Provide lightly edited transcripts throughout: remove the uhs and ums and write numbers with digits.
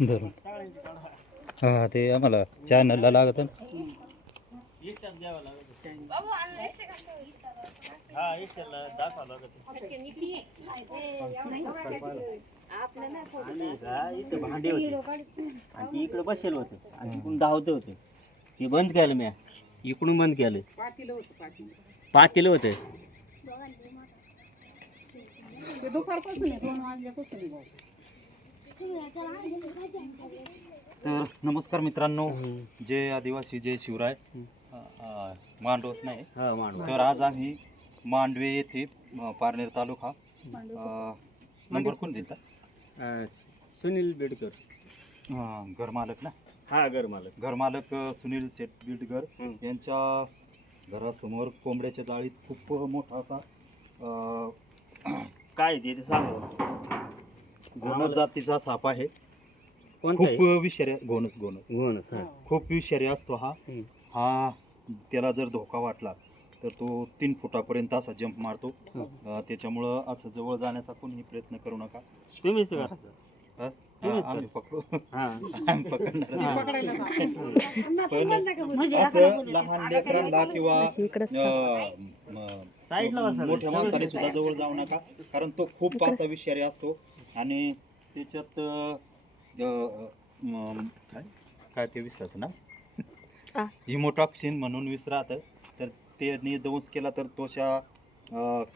धरून हा ते आम्हाला चॅनलला लागत ना. इथं भांडे होते आणि इकडे बसेल होते आणि तिकडून धावते होते. ते बंद केलं मी, इकडून बंद केलं. पातेलं होतं. तर नमस्कार मित्रांनो, जय आदिवासी जय शिवराय. मांडवस नाही तर आज आम्ही मांडवे येथे पारनेर तालुका नंबर कोण दिला? सुनील बेडकर. घरमालक ना. हा घरमालक सुनील शेठ बीडकर यांच्या घरासमोर कोंबड्याच्या जाळीत खूप मोठा असा काय ते सांगू. घोणस जातीचा साप आहे. खूप विषारी घोणस खूप विषारी असतो हा. त्याला जर धोका वाटला तर तो 3 फुटापर्यंत असा जंप मारतो. त्याच्यामुळं असं जवळ जाण्याचा कोणीही प्रयत्न करू नका. आम्ही पकडू. आम्ही पकडणार. पण असं लहान लेकरांना किंवा मोठ्या माणसाने सुद्धा जवळ जाऊ नका, कारण तो खूप असा विषारी असतो. आणि त्याच्यात काय ते विषाचं ना हिमोटॉक्सिन म्हणून विष राहतं. तर ते दंश केला तर त्वचा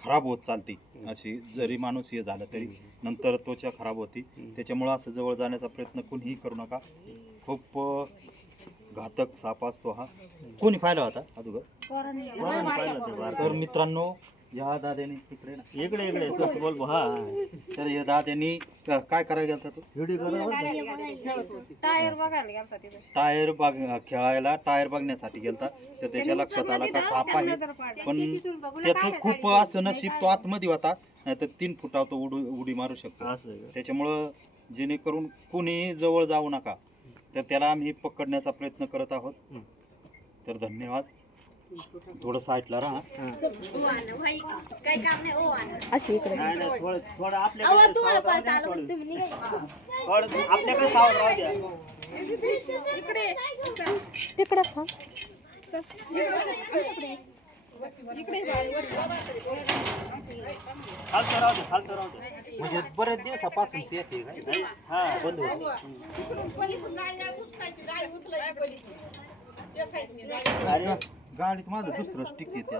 खराब होत चालते. अशी जरी माणूस हे झालं तरी नंतर त्वचा खराब होती. त्याच्यामुळं असं जवळ जाण्याचा प्रयत्न कोणीही करू नका. खूप घातक साप असतो हा. कोणी पाहिला होता अगोदर? तर मित्रांनो, या दाद्याने इकडे बोल. हा तर या दाद्यानी काय करायला गेलता तो? खेळायला टायर बघण्यासाठी गेलता. तर त्याच्या लक्षात आला का साप आहे. पण त्याचं खूप असं नशीब तो आतमध्ये होता, नाही तर 3 फुटावर तो उडी मारू शकतो. त्याच्यामुळं जेणेकरून कोणी जवळ जाऊ नका. तर त्याला आम्ही पकडण्याचा प्रयत्न करत आहोत. तर धन्यवाद. थोडं साईडला राहा. आपल्याकडे सावध राहू द्या. म्हणजे बरेच दिवसापासून ते येते काय बंद होते. गाडीत माझं दुसरं स्टिक येते.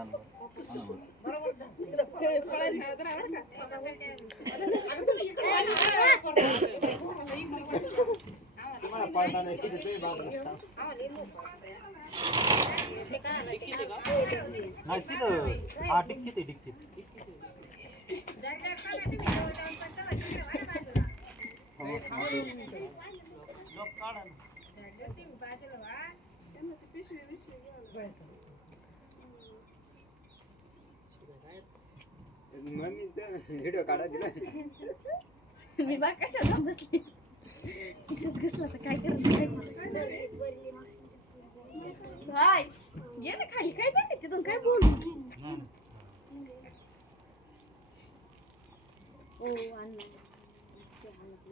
नाही तिथं हा टिक्कीत आहे टिक्कीत. व्हिडिओ काढा दिला मी बा कशाला बसली घुसला तर काय करायचं. हाय ये ना खाली. काय पाहिजे तिथून काय बोलू.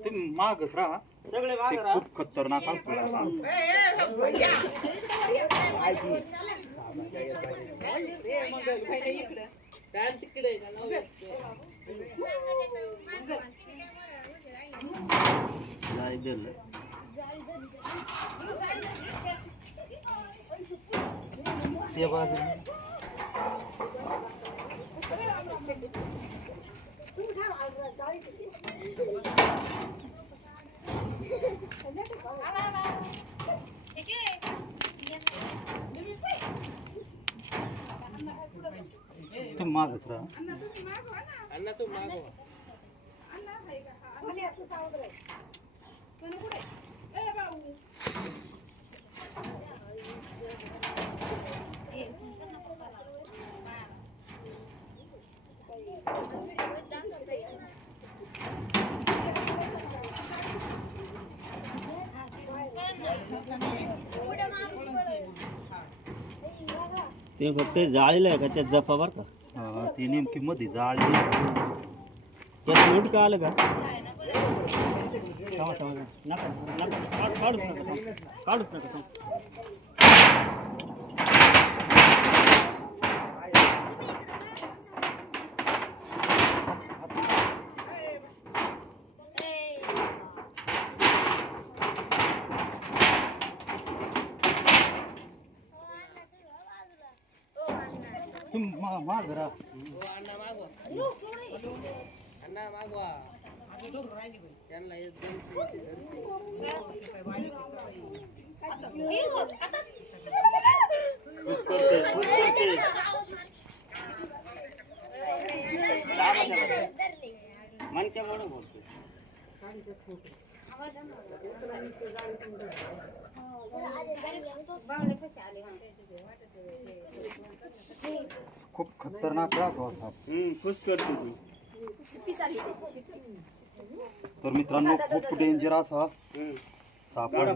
तुम्ही मागच राहा. सगळे ते खूप खतरनाक असतो. ते बाजूने तुम्ही मागच राहा. ते फक्त जाळीला आहे का त्यात जपा बर का. ती नेमकी मध्ये जाळली. त्यात नोट का आलं का. नका नका काढूच नका काढूच नका मागरा मनक्या म्हणून बोलतो खूप खतरनाक राहतो हा साप. खुश करतो तर मित्रांनो खूप डेंजर असा साप आहे.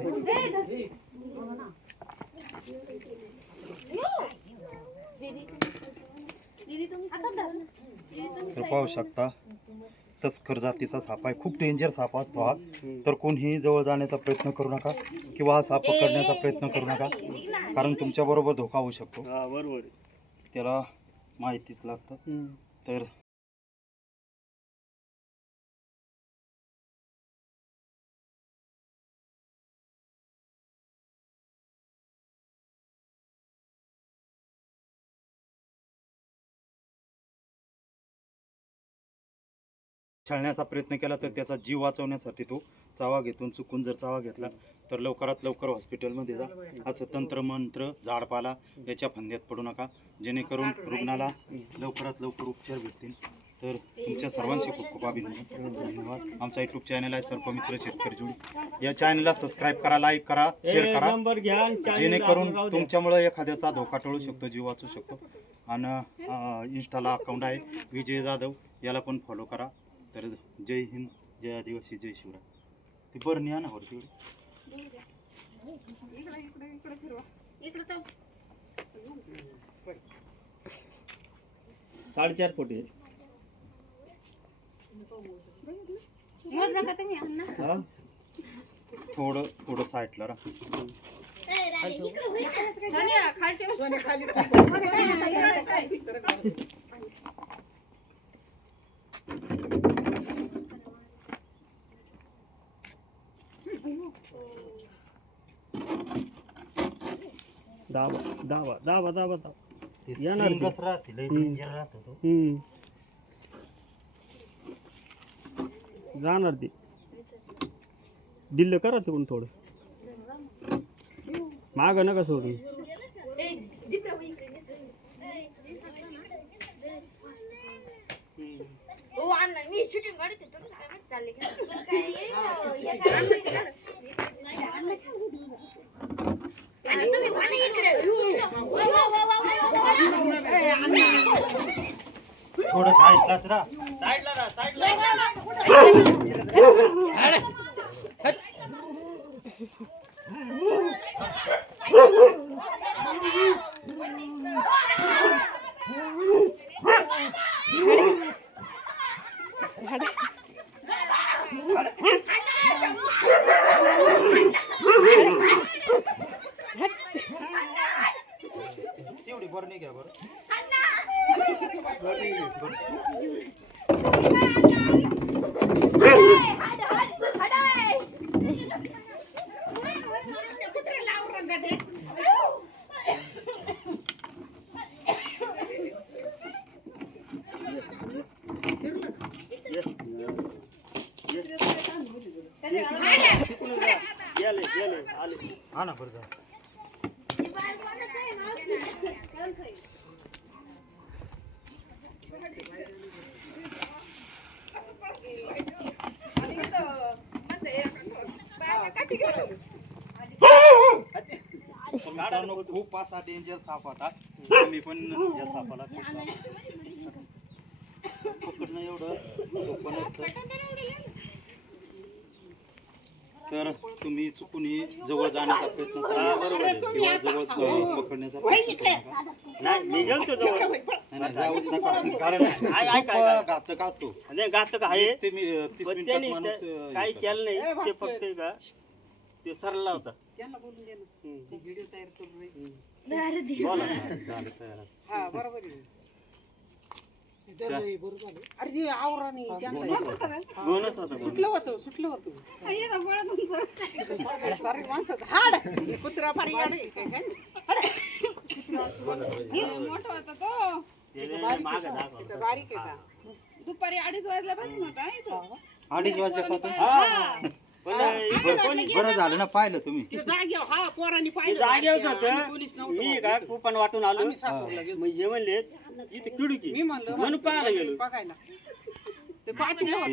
तर पाहू शकता तस्कर जातीचा साप आहे. खूप डेंजर साप असतो हा. तर कोणीही जवळ जाण्याचा प्रयत्न करू नका किंवा हा साप पकडण्याचा प्रयत्न करू नका, कारण तुमच्या बरोबर धोका होऊ शकतो. हा बरोबर त्याला माहितीच लागतं. तर छळण्याचा प्रयत्न केला तर त्याचा जीव वाचवण्यासाठी तो चावा घेतून चुकून जर चावा घेतला तर लवकरात लवकर हॉस्पिटलमध्ये जा. असं तंत्रमंत्र झाडपाला याच्या फंद्यात पडू नका, जेणेकरून रुग्णाला लवकरात लवकर उपचार भेटतील. तर तुमच्या सर्वांशी खूप खूप अभिनंदन, धन्यवाद. आमचा यूट्यूब चॅनल आहे सर्पमित्र शेतकरी जोडी. या चॅनलला सबस्क्राईब करा, लाईक करा, शेअर करा, नंबर घ्या जेणेकरून तुमच्यामुळे एखाद्याचा धोका टळू शकतो, जीव वाचू शकतो. आणि इंस्टाला अकाउंट आहे विजय जाधव, याला पण फॉलो करा. तर जय हिंद, जय आदिवासी, जय शिवराय. ती बरणी ना वरती 4.5 फूट आहे. थोडं थोडं साईडला राहा. दाबा दाबा दाबा दाबा दाबा येणार ते. रिंगच राहते, लय डेंजर राहतो तो. जाणार ते. दिल्ल करा तिकडून थोडं माग नका सोडून. मी शूटिंग काढते चालले थोडं साईडलाच राहा. साईडला राहा साईडला. तेवढी बरणी घ्या बरं. हा ना बरं झालं. खूप असा डेंजर साप होता. मी पण या सापाला पकडणं एवढं सोपं नसतं. तर तुम्ही चुकूनही जवळ जाण्याचा प्रयत्न करा, किंवा जवळ पकडण्याचा प्रयत्न करू नका. नाही मी गेलतो जवळ. नाही, जाऊच नका. कारण काय खूप घातक असतो. नाही घातक आहे 30 पण मिनिटात त्यांनी माणूस काही केलं नाही ते फक्त का ते सरला होता त्यांना बोलून दे ना ते व्हिडिओ तयार करून राहील. अरे देवा. बोला झालं तयार. हा बरोबर आहे बरोबर झालं. अरे जे आवरा नाही त्यांना दोनच होता सुटलं होतं हे ना बळा तुमचं. सारे माणसाचं हाड कुत्रा फारी गाड आहे, काय काय हे मोठा होता तो. माग दाखव इथं बारीक आहे का दुपारी 2:30 वाजल्यापासून होता इथं. 2:30 वाजल्यापासून हा. पण कोणी बरं झालं ना पाहिलं तुम्ही. ते जागेवर हा पोरांनी पाहिलं जागेवर पोलीस होतं नव्हतं. मी का कुपन वाटून आलो आम्ही सापडला गेलो. म्हणजे म्हणले इथे किडकी मी म्हणलं म्हणून पाहायला गेलो बघायला ते पाहते होतं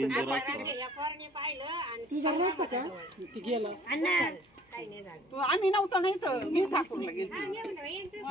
ते गेलं आणणार. काही नाही झालं. आम्ही नव्हतं नाही तर मी सापडला गेलो